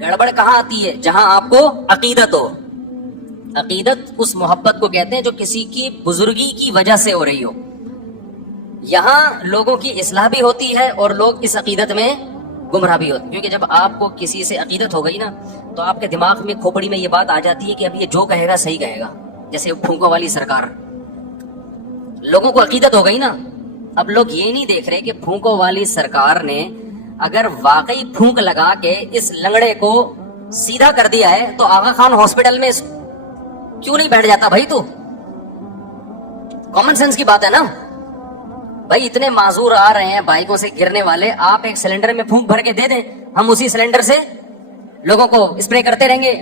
گڑبڑ کہاں آتی ہے؟ جہاں آپ کو عقیدت ہو. عقیدت اس محبت کو کہتے ہیں جو کسی کی بزرگی کی وجہ سے ہو رہی ہو. یہاں لوگوں کی اصلاح بھی ہوتی ہے اور لوگ اس عقیدت میں گمراہ بھی ہوتے ہیں. کیونکہ جب آپ کو کسی سے عقیدت ہو گئی نا تو آپ کے دماغ میں کھوپڑی میں یہ بات آ جاتی ہے کہ اب یہ جو کہے گا صحیح کہے گا. جیسے پھونکوں والی سرکار, لوگوں کو عقیدت ہو گئی نا. اب لوگ یہ نہیں دیکھ رہے کہ پھونکوں والی سرکار نے اگر واقعی پھونک لگا کے اس لنگڑے کو سیدھا کر دیا ہے تو آغا خان ہاسپٹل میں کیوں نہیں بیٹھ جاتا بھائی؟ تو کامن سینس کی بات ہے نا بھائی. اتنے معذور آ رہے ہیں بائکوں سے گرنے والے, آپ ایک سلنڈر میں پھونک بھر کے دے دیں, ہم اسی سلنڈر سے لوگوں کو اسپرے کرتے رہیں گے,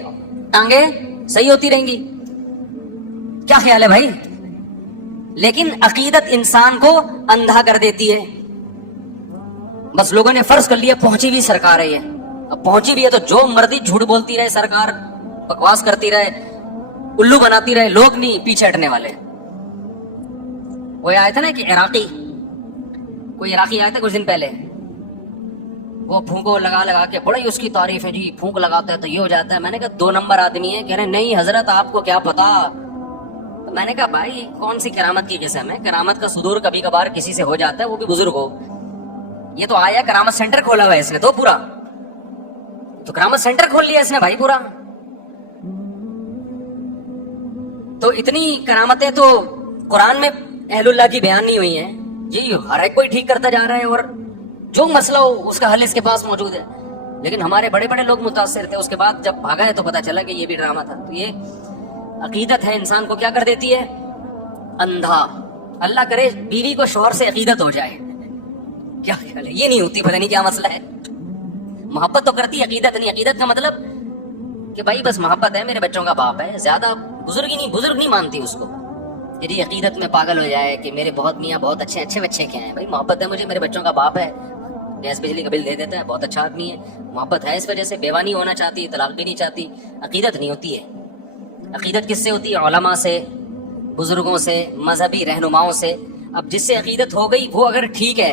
ٹانگیں صحیح ہوتی رہیں گی. کیا خیال ہے بھائی؟ لیکن عقیدت انسان کو اندھا کر دیتی ہے. بس لوگوں نے فرض کر لیا پہنچی ہوئی سرکار ہے یہ, اب پہنچی بھی ہے تو جو مرضی جھوٹ بولتی رہے سرکار, بکواس کرتی رہے, الو بناتی رہے, لوگ نہیں پیچھے ہٹنے والے. وہ آیا تھا نا کہ کوئی عراقی آیا تھا کچھ دن پہلے, وہ پھونکو لگا لگا کے بڑی اس کی تعریف ہے جی, پھونک لگاتا ہے تو یہ ہو جاتا ہے. میں نے کہا 2 نمبر آدمی ہے. کہہ رہے نہیں حضرت آپ کو کیا پتا. میں نے کہا بھائی کون سی کرامت کی قسم ہے؟ کرامت کا صدور کبھی کبھار کسی سے ہو جاتا ہے, وہ بھی بزرگ ہو. یہ تو آیا کرامت سینٹر کھولا ہوا ہے اس نے تو پورا, تو کرامت سینٹر کھول لیا اس نے بھائی پورا. تو اتنی کرامتیں تو قرآن میں اہل اللہ کی بیان نہیں ہوئی ہیں جی. ہر ایک کوئی ٹھیک کرتا جا رہا ہے اور جو مسئلہ ہو اس کا حل اس کے پاس موجود ہے. لیکن ہمارے بڑے بڑے لوگ متاثر تھے, اس کے بعد جب بھاگا ہے تو پتا چلا کہ یہ بھی ڈرامہ تھا. تو یہ عقیدت ہے انسان کو کیا کر دیتی ہے؟ اندھا. اللہ کرے بیوی کو شوہر سے عقیدت ہو جائے, کیا خیال ہے؟ یہ نہیں ہوتی, پتہ نہیں کیا مسئلہ ہے. محبت تو کرتی, عقیدت نہیں. عقیدت کا مطلب کہ بھائی بس محبت ہے, میرے بچوں کا باپ ہے, زیادہ بزرگ نہیں مانتی اس کو. کہ عقیدت میں پاگل ہو جائے کہ میرے بہت میاں بہت اچھے بچے کیا ہیں. بھائی محبت ہے مجھے, میرے بچوں کا باپ ہے, گیس بجلی کا بل دے دیتا ہے, بہت اچھا آدمی ہے. محبت ہے اس وجہ سے بیوہ نہیں ہونا چاہتی, طلاق بھی نہیں چاہتی. عقیدت نہیں ہوتی ہے. عقیدت کس سے ہوتی ہے؟ علماء سے, بزرگوں سے, مذہبی رہنماؤں سے. اب جس سے عقیدت ہو گئی وہ اگر ٹھیک ہے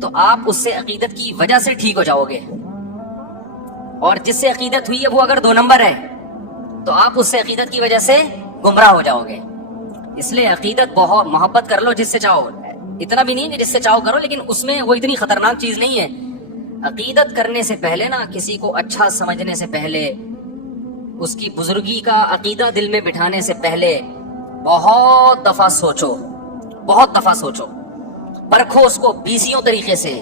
تو آپ اس سے عقیدت کی وجہ سے ٹھیک ہو جاؤ گے, اور جس سے عقیدت ہوئی ہے وہ اگر 2 نمبر ہے تو آپ اس سے عقیدت کی وجہ سے گمراہ ہو جاؤ گے. اس لیے عقیدت بہت محبت کر لو جس سے چاہو, اتنا بھی نہیں کہ جس سے چاہو کرو, لیکن اس میں وہ اتنی خطرناک چیز نہیں ہے. عقیدت کرنے سے پہلے نا, کسی کو اچھا سمجھنے سے پہلے, اس کی بزرگی کا عقیدہ دل میں بٹھانے سے پہلے بہت دفعہ سوچو, پرکھو اس کو 20 طریقے سے.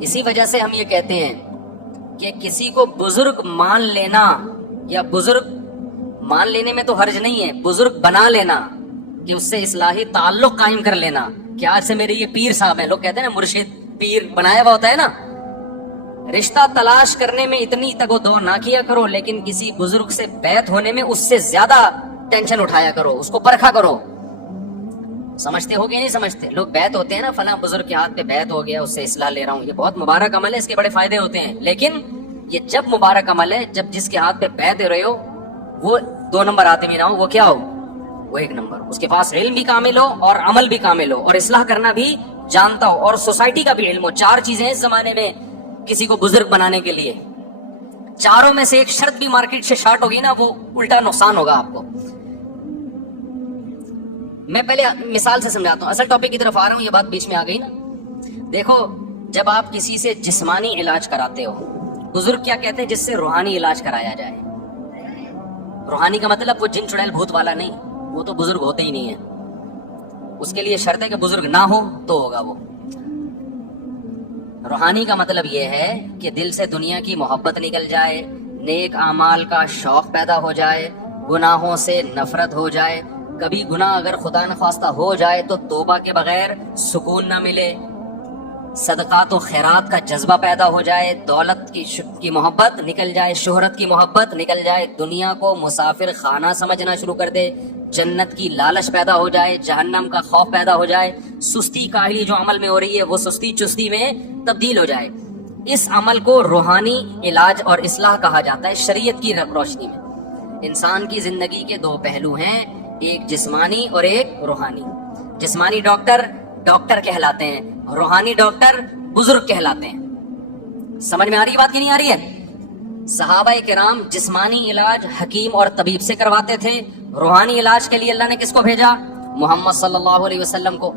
اسی وجہ سے ہم یہ کہتے ہیں کہ کسی کو بزرگ مان لینا, یا بزرگ مان لینے میں تو حرج نہیں ہے, بزرگ بنا لینا, کہ اس سے اصلاحی تعلق قائم کر لینا. کہ آج سے میرے یہ پیر صاحب ہیں, لوگ کہتے ہیں نا مرشد پیر بنایا ہوا ہوتا ہے نا. رشتہ تلاش کرنے میں اتنی تگ و دو نہ کیا کرو, لیکن کسی بزرگ سے بیعت ہونے میں اس سے زیادہ ٹینشن اٹھایا کرو, اس کو پرکھا کرو. سمجھتے ہو کہ نہیں سمجھتے؟ لوگ بیعت ہوتے ہیں نا, فلاں بزرگ کے ہاتھ پہ بیعت ہو گیا, اس سے اصلاح لے رہا ہوں, یہ بہت مبارک عمل ہے, اس کے بڑے فائدے ہوتے ہیں. لیکن یہ جب مبارک عمل ہے جب جس کے ہاتھ پہ بیعت دے رہے ہو وہ 2 نمبر آدمی نہ ہو, وہ کیا ہو؟ وہ 1 نمبر. اس کے پاس علم بھی کامل ہو اور عمل بھی کامل ہو اور اصلاح کرنا بھی جانتا ہو اور سوسائٹی کا بھی علم ہو. 4 چیزیں اس زمانے میں کسی کو بزرگ بنانے کے لیے. 4 میں سے ایک شرط بھی مارکیٹ سے شارٹ ہوگی نا, وہ الٹا نقصان ہوگا آپ کو. میں پہلے مثال سے سمجھاتا ہوں, اصل ٹاپک کی طرف آ رہا ہوں, یہ بات بیچ میں آ گئی نا. دیکھو جب آپ کسی سے جسمانی علاج کراتے ہو, بزرگ کیا کہتے ہیں؟ جس سے روحانی علاج کرایا جائے. روحانی کا مطلب وہ جن چڑیل بھوت والا نہیں, وہ تو بزرگ ہوتے ہی نہیں ہے. اس کے لیے شرط ہے کہ بزرگ نہ ہو تو ہوگا وہ. روحانی کا مطلب یہ ہے کہ دل سے دنیا کی محبت نکل جائے, نیک اعمال کا شوق پیدا ہو جائے, گناہوں سے نفرت ہو جائے. کبھی گناہ اگر خدا نخواستہ ہو جائے تو توبہ کے بغیر سکون نہ ملے, صدقات و خیرات کا جذبہ پیدا ہو جائے, دولت کی محبت نکل جائے, شہرت کی محبت نکل جائے, دنیا کو مسافر خانہ سمجھنا شروع کر دے, جنت کی لالچ پیدا ہو جائے, جہنم کا خوف پیدا ہو جائے, سستی کاہلی جو عمل میں ہو رہی ہے وہ سستی چستی میں تبدیل ہو جائے. اس عمل کو روحانی علاج اور اصلاح کہا جاتا ہے شریعت کی روشنی میں. انسان کی زندگی کے 2 پہلو ہیں, ایک جسمانی اور ایک روحانی. جسمانی ڈاکٹر کہلاتے ہیں, روحانی ڈاکٹر بزرگ کہلاتے ہیں. سمجھ میں آ رہی ہے بات کہ نہیں آ رہی ہے؟ صحابہ کرام جسمانی علاج حکیم اور طبیب سے کرواتے تھے، روحانی علاج کے لیے اللہ نے کس کو بھیجا؟ محمد صلی اللہ علیہ وسلم کو۔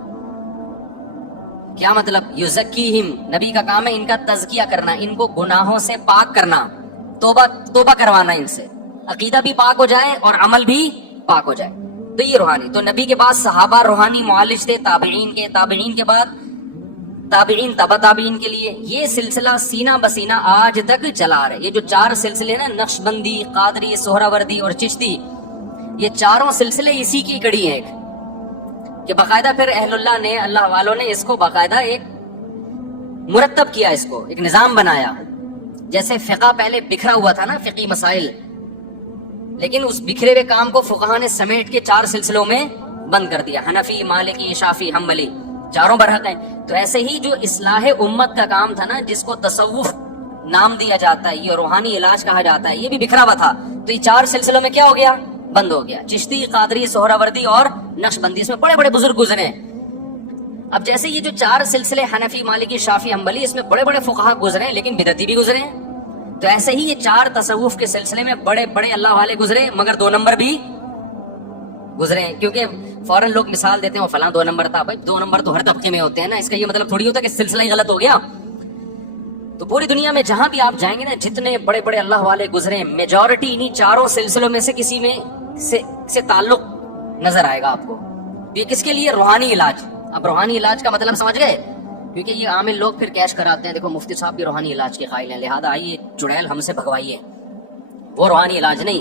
کیا مطلب؟ یزکیہم، نبی کا کام ہے ان کا تزکیہ کرنا، ان کو گناہوں سے پاک کرنا، توبہ کروانا ان سے، عقیدہ بھی پاک ہو جائے اور عمل بھی پاک ہو جائے۔ تو یہ روحانی، تو نبی کے بعد صحابہ روحانی معالج تھے، تابعین کے بعد تابعین، تبع تابعین کے لیے یہ سلسلہ سینہ بسینہ آج تک چلا رہے۔ یہ جو 4 سلسلے نا، نقش بندی، قادری، سہراوردی اور چشتی، یہ چاروں سلسلے اسی کی کڑی ہیں ایک، کہ باقاعدہ پھر اہل اللہ نے، اللہ والوں نے اس کو باقاعدہ ایک مرتب کیا، اس کو ایک نظام بنایا۔ جیسے فقہ پہلے بکھرا ہوا تھا نا، فقی مسائل، لیکن اس بکھرے ہوئے کام کو فقہاء نے سمیٹ کے 4 سلسلوں میں بند کر دیا، حنفی، مالکی، شافعی، حنبلی، چاروں برحق ہیں۔ تو ایسے ہی جو اصلاح امت کا کام تھا نا، جس کو تصوف نام دیا جاتا ہے، یہ روحانی علاج کہا جاتا ہے، یہ بھی بکھرا ہوا تھا۔ تو یہ 4 سلسلوں میں کیا ہو گیا؟ بند ہو گیا۔ چشتی، قادری، سہراوردی اور نقش بندی، اس میں بڑے بڑے بزرگ گزرے۔ اب جیسے یہ جو 4 سلسلے حنفی، مالکی، شافعی، حنبلی، اس میں بڑے بڑے فقہاء گزرے لیکن بدعتی بھی گزرے ہیں۔ تو ایسے ہی یہ 4 تصوف کے سلسلے میں بڑے بڑے اللہ والے گزرے، مگر 2 نمبر بھی گزرے ہیں، کیونکہ فوراً لوگ مثال دیتے ہیں وہ فلاں 2 نمبر تھا۔ بھائی 2 نمبر تو ہر طبقے میں ہوتے ہیں نا، اس کا یہ مطلب تھوڑی ہوتا کہ سلسلہ ہی غلط ہو گیا۔ تو پوری دنیا میں جہاں بھی آپ جائیں گے نا، جتنے بڑے بڑے اللہ والے گزرے، میجورٹی انہی 4 سلسلوں میں سے کسی میں سے تعلق نظر آئے گا آپ کو۔ یہ کس کے لیے؟ روحانی علاج۔ اب روحانی علاج کا مطلب سمجھ گئے؟ کیونکہ یہ عام لوگ پھر کیش کراتے ہیں، دیکھو مفتی صاحب بھی روحانی علاج کے قائل ہیں، لہذا آئیے چڑیل ہم سے بھگوائیے، وہ روحانی علاج نہیں۔